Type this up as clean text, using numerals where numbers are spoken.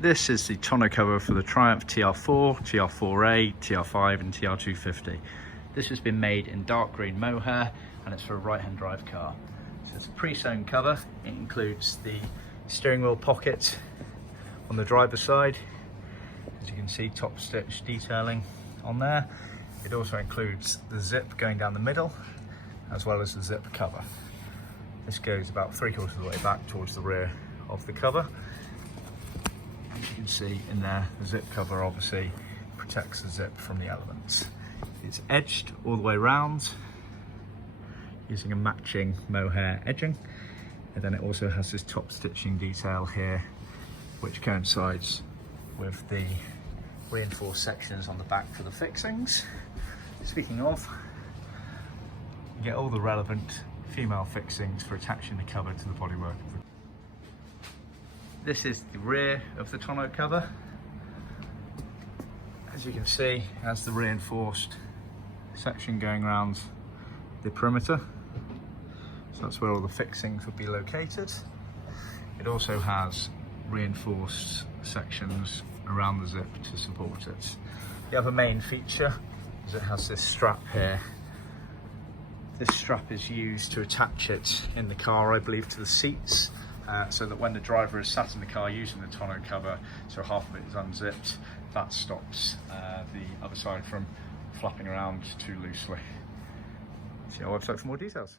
This is the tonneau cover for the Triumph TR4, TR4A, TR5 and TR250. This has been made in dark green mohair and it's for a right-hand drive car. So it's a pre-sewn cover. It includes the steering wheel pocket on the driver's side. As you can see, top stitch detailing on there. It also includes the zip going down the middle as well as the zip cover. This goes about 3/4 of the way back towards the rear of the cover. As you can see in there, the zip cover obviously protects the zip from the elements. It's edged all the way around using a matching mohair edging, and then it also has this top stitching detail here which coincides with the reinforced sections on the back for the fixings. Speaking of, you get all the relevant female fixings for attaching the cover to the bodywork. This is the rear of the tonneau cover. As you can see, it has the reinforced section going around the perimeter. So that's where all the fixings would be located. It also has reinforced sections around the zip to support it. The other main feature is it has this strap here. This strap is used to attach it in the car, I believe, to the seats. So that when the driver is sat in the car using the tonneau cover, so half of it is unzipped, that stops the other side from flapping around too loosely. See our website for more details.